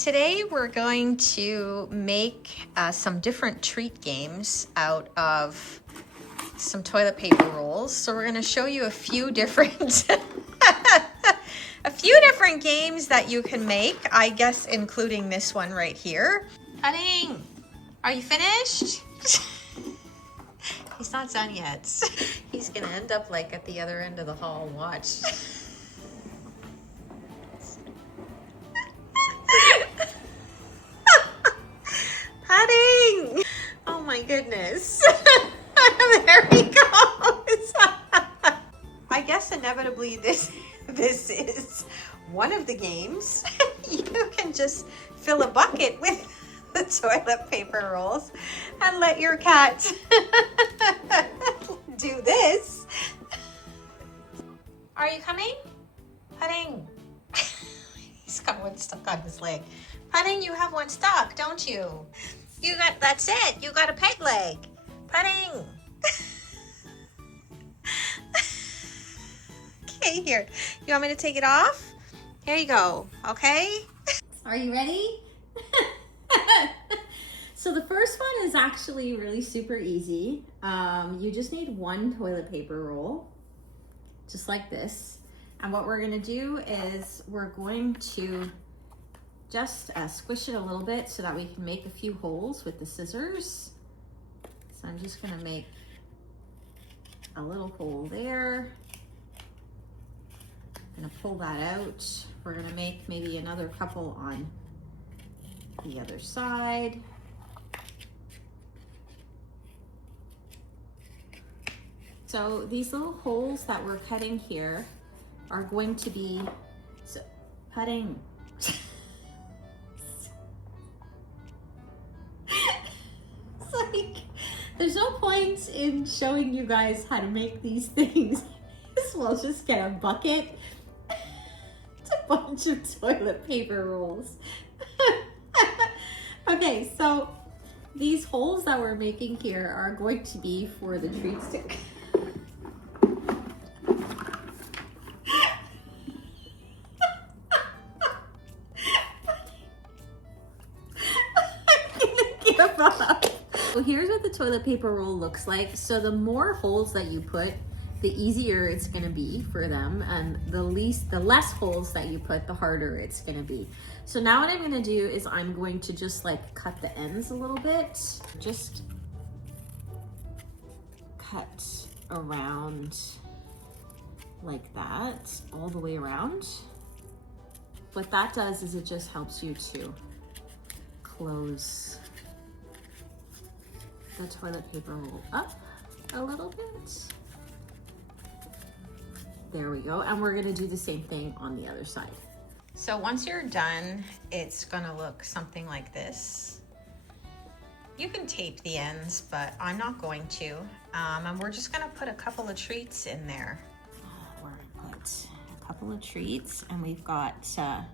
Today we're going to make some different treat games out of some toilet paper rolls. So we're going to show you a few different games that you can make, I guess including this one right here. Cutting, are you finished? He's not done yet. He's going to end up like at the other end of the hall. Watch. Cutting! Oh my goodness. There he goes. I guess inevitably this is one of the games. You can just fill a bucket with the toilet paper rolls and let your cat do this. Are you coming? Pudding. He's got one stuck on his leg. Pudding, you have one stuck, don't you? That's it. You got a peg leg. Pudding. Okay, here. You want me to take it off? Here you go, okay? Are you ready? So the first one is actually really super easy. You just need one toilet paper roll, just like this. And what we're gonna do is we're going to just squish it a little bit so that we can make a few holes with the scissors. So I'm just gonna make a little hole there. I'm gonna pull that out. We're gonna make maybe another couple on the other side. So these little holes that we're cutting here are going to be cutting. It's like, there's no point in showing you guys how to make these things. We'll just get a bucket. It's a bunch of toilet paper rolls. Okay, so these holes that we're making here are going to be for the treat stick. So here's what the toilet paper roll looks like. So the more holes that you put, the easier it's gonna be for them, and the less holes that you put, the harder it's gonna be. So now what I'm gonna do is I'm going to just like cut the ends a little bit. Just cut around like that, all the way around. What that does is it just helps you to close the toilet paper roll up a little bit. There we go. And we're gonna do the same thing on the other side. So once you're done, it's gonna look something like this. You can tape the ends, but I'm not going to. And we're just gonna put a couple of treats in there. We're gonna put a couple of treats, and we've got some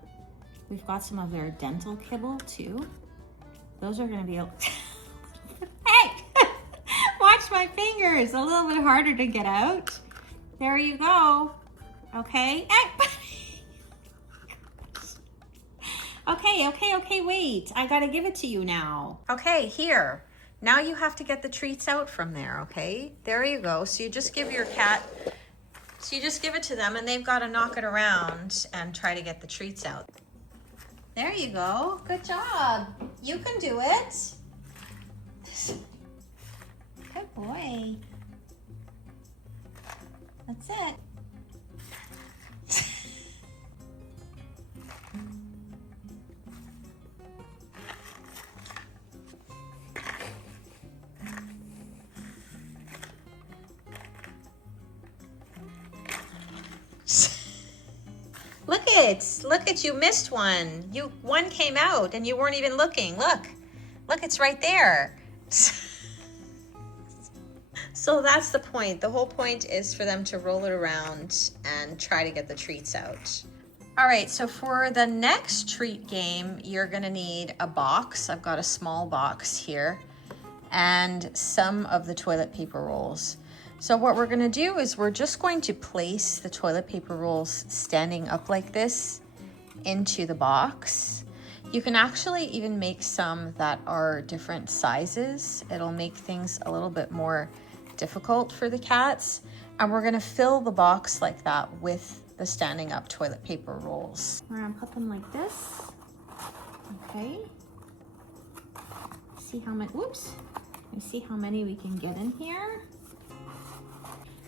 of their dental kibble too. Those are gonna be Hey! Watch my fingers, a little bit harder to get out. There you go. Okay. Okay, wait. I gotta give it to you now. Okay, here. Now you have to get the treats out from there, okay? There you go. So you just give your cat, you just give it to them and they've got to knock it around and try to get the treats out. There you go. Good job. You can do it. Good boy. That's it. Look at you missed one. One came out and you weren't even looking. Look, it's right there. So that's the point. The whole point is for them to roll it around and try to get the treats out. All right, so for the next treat game, you're gonna need a box. I've got a small box here and some of the toilet paper rolls. So what we're gonna do is we're just going to place the toilet paper rolls standing up like this into the box. You can actually even make some that are different sizes. It'll make things a little bit more difficult for the cats. And we're gonna fill the box like that with the standing up toilet paper rolls. We're gonna put them like this. Okay. See how many, whoops. Let me see how many we can get in here.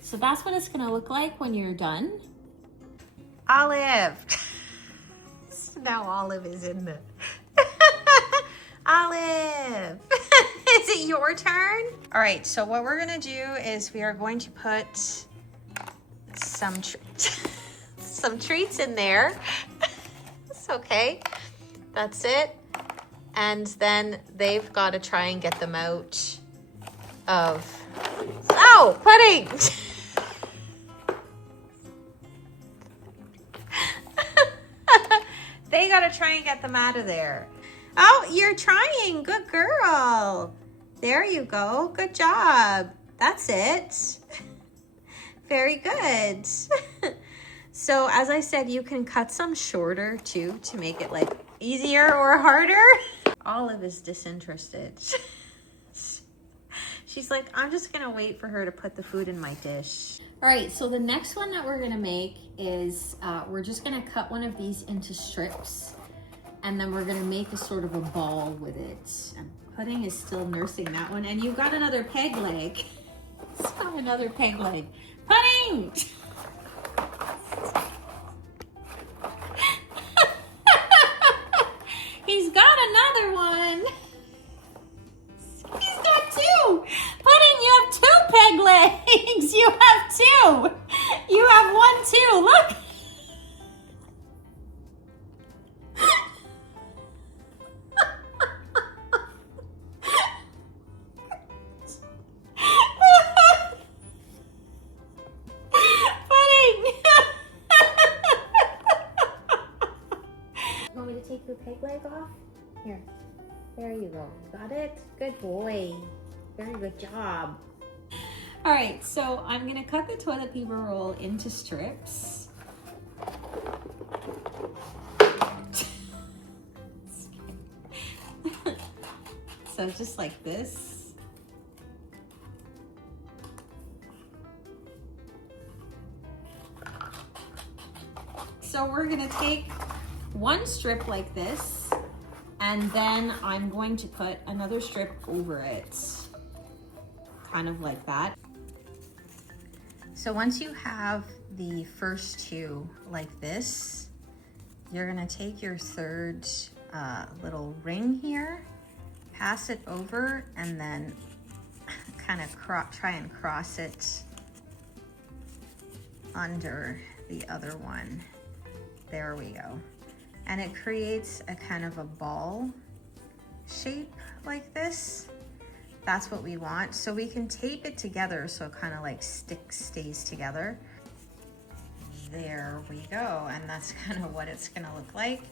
So that's what it's gonna look like when you're done. Olive. Now Olive is in the... Olive. Is it your turn? All right, so what we're gonna do is we are going to put some treats in there. It's okay. That's it. And then they've got to try and get them out of... Oh, pudding! They got to try and get them out of there. Oh, you're trying. Good girl. There you go. Good job. That's it. Very good. So as I said, you can cut some shorter too to make it like easier or harder. Olive is disinterested. She's like, I'm just gonna wait for her to put the food in my dish. All right, so the next one that we're gonna make is, we're just gonna cut one of these into strips, and then we're gonna make a sort of a ball with it. And Pudding is still nursing that one, and you've got another peg leg. It's got another peg leg. Pudding! He's got another one. He's got two. Pudding, you have two peg legs. You have two. You have one too. Look. Pudding. You want me to take your peg leg off? Here. There you go. Got it? Good boy. Very good job. All right, so I'm gonna cut the toilet paper roll into strips. So just like this. So we're gonna take one strip like this, and then I'm going to put another strip over it, kind of like that. So once you have the first two like this, you're gonna take your third little ring here, pass it over, and then kind of try and cross it under the other one. There we go. And it creates a kind of a ball shape like this. That's what we want. So we can tape it together so it kind of like stays together. There we go. And that's kind of what it's gonna look like.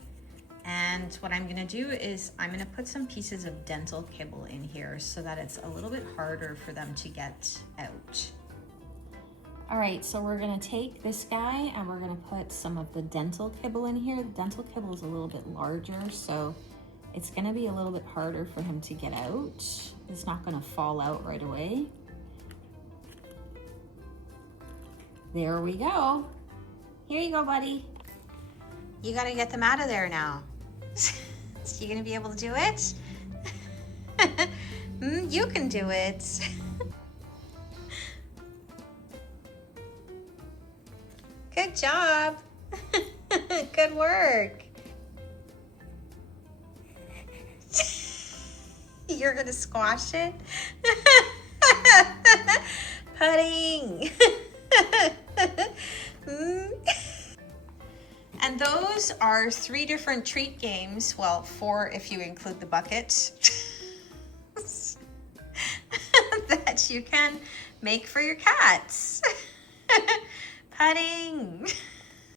And what I'm gonna do is I'm gonna put some pieces of dental kibble in here so that it's a little bit harder for them to get out. All right, so we're gonna take this guy and we're gonna put some of the dental kibble in here. The dental kibble is a little bit larger, so it's gonna be a little bit harder for him to get out. It's not gonna fall out right away. There we go. Here you go, buddy. You gotta get them out of there now. So you gonna be able to do it? You can do it. Good job. Good work. You're gonna squash it? Pudding. And those are 3 different treat games. Well, 4 if you include the bucket. That you can make for your cats. Pudding.